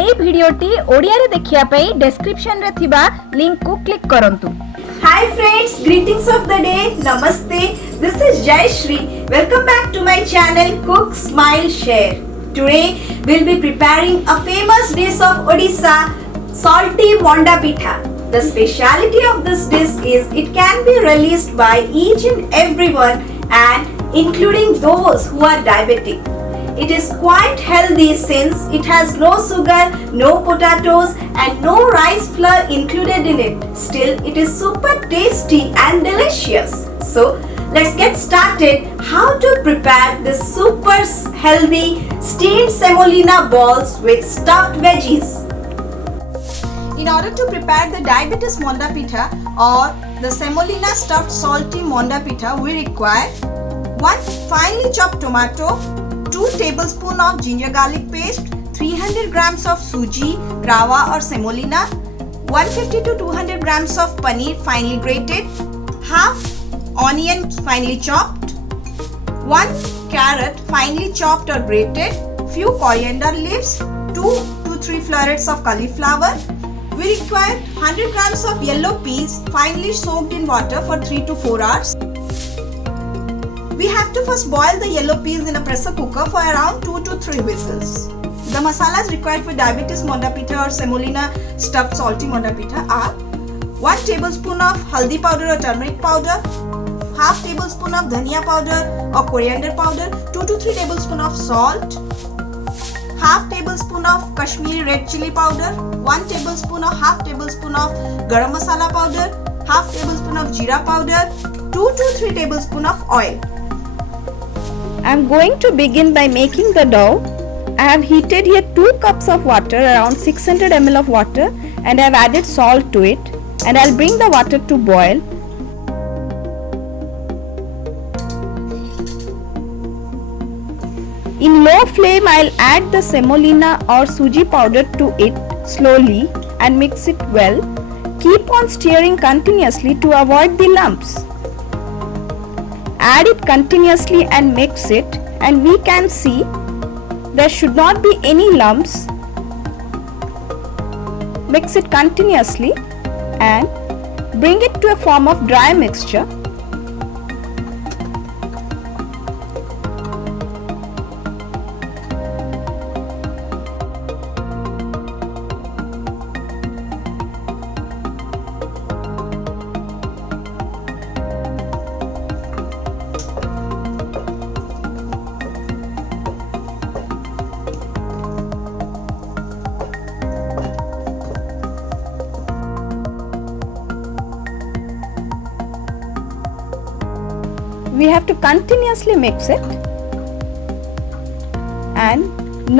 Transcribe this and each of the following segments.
এই ভিডিওটি ওড়িয়ারে দেখিয়া পাই ডেসক্রিপশন রে থিবা লিংক কু click করন্তু। Hi friends, greetings of the day. Namaste. This is Jayashree. Welcome back to my channel Cook Smile Share. Today we'll be preparing a famous dish of Odisha, salty monda pitha. The speciality of this dish is it can be relished by each and everyone and including those who are diabetic. It is quite healthy since it has no sugar, no potatoes and no rice flour included in it. Still, it is super tasty and delicious. So, let's get started how to prepare this super healthy steamed semolina balls with stuffed veggies. In order to prepare the diabetes monda pitha or the semolina stuffed salty monda pitha, we require 1 finely chopped tomato, 2 tablespoons of ginger garlic paste, 300 grams of suji, rava or semolina, 150 to 200 grams of paneer finely grated, half onion finely chopped, 1 carrot finely chopped or grated, few coriander leaves, 2 to 3 florets of cauliflower. We require 100 grams of yellow peas finely soaked in water for 3 to 4 hours. We have to first boil the yellow peas in a pressure cooker for around 2 to 3 whistles. The masalas required for diabetes monda pitha or semolina stuffed salty monda pitha are 1 tablespoon of haldi powder or turmeric powder, half tablespoon of dhania powder or coriander powder, 2 to 3 tablespoon of salt, half tablespoon of Kashmiri red chili powder, 1 tablespoon or half tablespoon of garam masala powder, half tablespoon of jeera powder, 2 to 3 tablespoon of oil. I am going to begin by making the dough. I have heated here 2 cups of water, around 600 ml of water, and I have added salt to it, and I'll bring the water to boil. In low flame, I'll add the semolina or suji powder to it slowly and mix it well. Keep on stirring continuously to avoid the lumps. Add it continuously and mix it, and we can see there should not be any lumps. Mix it continuously and bring it to a form of dry mixture. We have to continuously mix it, and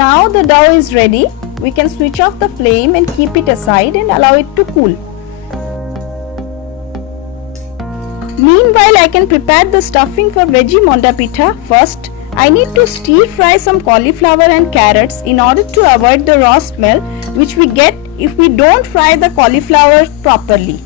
now the dough is ready. We can switch off the flame and keep it aside and allow it to cool. Meanwhile, I can prepare the stuffing for veggie monda pitha. First, I need to stir fry some cauliflower and carrots in order to avoid the raw smell which we get if we don't fry the cauliflower properly.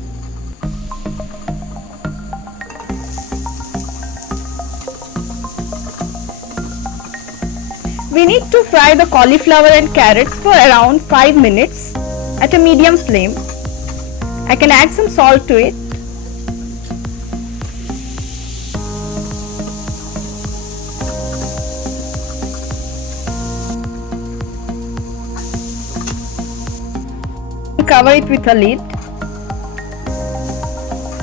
We need to fry the cauliflower and carrots for around 5 minutes at a medium flame. I can add some salt to it. Cover it with a lid.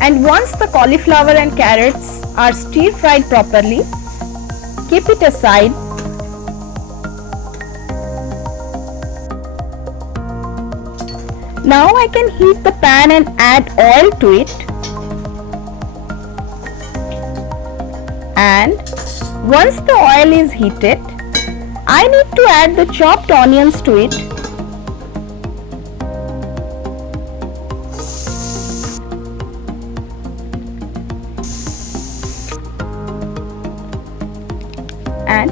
And once the cauliflower and carrots are stir fried properly, keep it aside. Now I can heat the pan and add oil to it, and once the oil is heated, I need to add the chopped onions to it. And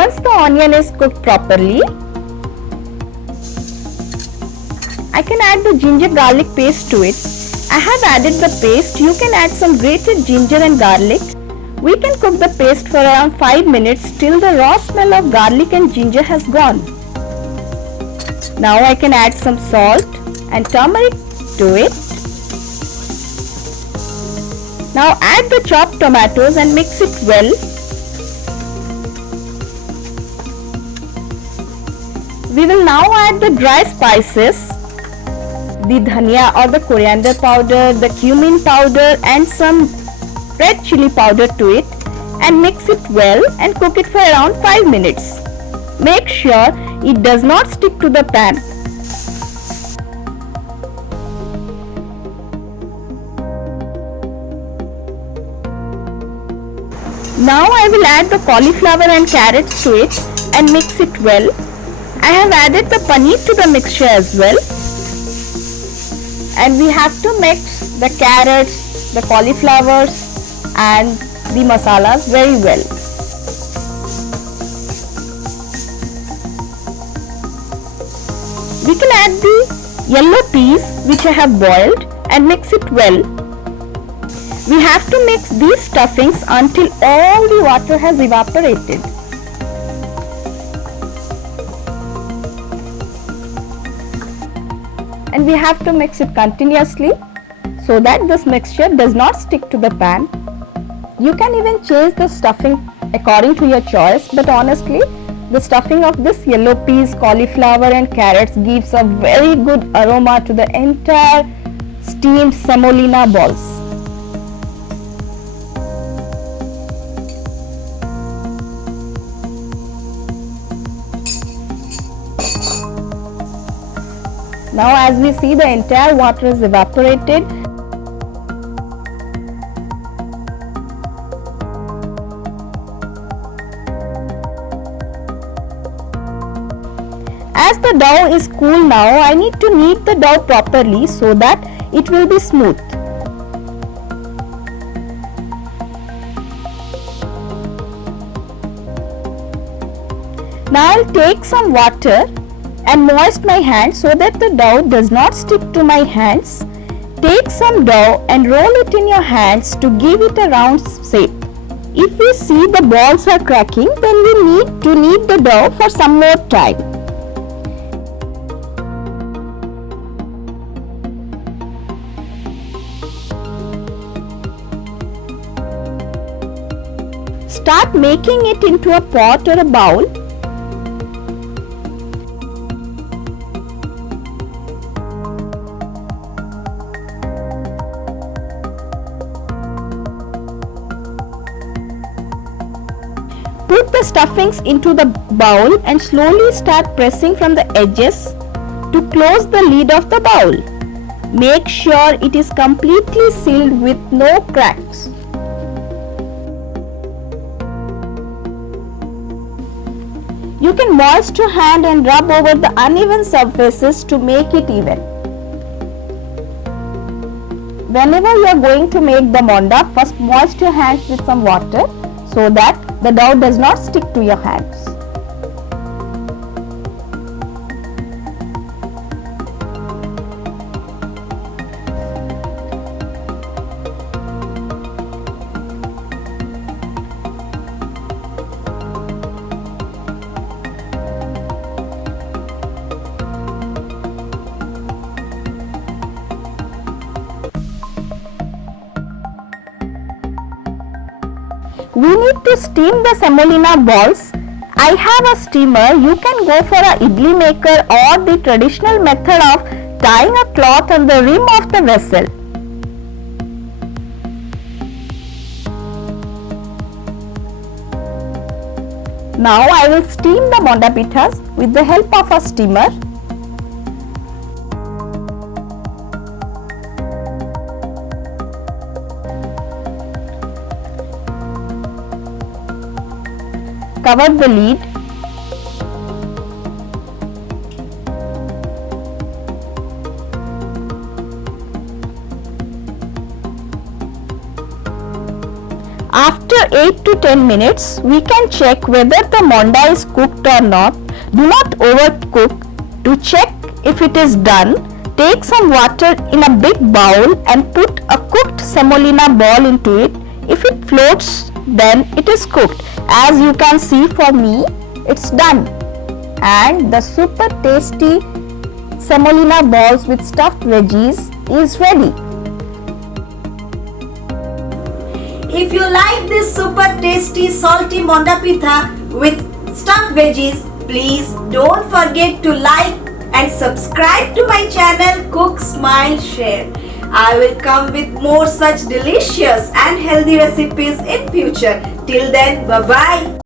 once the onion is cooked properly, I can add the ginger garlic paste to it. I have added the paste. You can add some grated ginger and garlic. We can cook the paste for around 5 minutes till the raw smell of garlic and ginger has gone. Now I can add some salt and turmeric to it. Now add the chopped tomatoes and mix it well. We will now add the dry spices, the dhania or the coriander powder, the cumin powder and some red chili powder to it, and mix it well and cook it for around 5 minutes. Make sure it does not stick to the pan. Now I will add the cauliflower and carrots to it and mix it well. I have added the paneer to the mixture as well. And we have to mix the carrots, the cauliflowers and the masalas very well. We can add the yellow peas which I have boiled and mix it well. We have to mix these stuffings until all the water has evaporated. And we have to mix it continuously so that this mixture does not stick to the pan. You can even change the stuffing according to your choice, but honestly, the stuffing of this yellow peas, cauliflower and carrots gives a very good aroma to the entire steamed semolina balls. Now as we see, the entire water is evaporated. As the dough is cool now, I need to knead the dough properly so that it will be smooth. Now I'll take some water and moist my hands so that the dough does not stick to my hands. Take some dough and roll it in your hands to give it a round shape. If we see the balls are cracking, then we need to knead the dough for some more time. Start making it into a pot or a bowl. Put the stuffings into the bowl and slowly start pressing from the edges to close the lid of the bowl. Make sure it is completely sealed with no cracks. You can moist your hand and rub over the uneven surfaces to make it even. Whenever you are going to make the monda, first moist your hands with some water so that the dough does not stick to your hands. We need to steam the semolina balls. I have a steamer. You can go for a idli maker or the traditional method of tying a cloth on the rim of the vessel. Now I will steam the monda pithas with the help of a steamer. Cover the lid. After 8 to 10 minutes, we can check whether the monda is cooked or not. Do not overcook. To check if it is done, take some water in a big bowl and put a cooked semolina ball into it. If it floats, then it is cooked. As you can see, for me, it's done. And the super tasty semolina balls with stuffed veggies is ready. If you like this super tasty salty monda pitha with stuffed veggies, please don't forget to like and subscribe to my channel Cook Smile Share. I will come with more such delicious and healthy recipes in future. Till then, bye bye.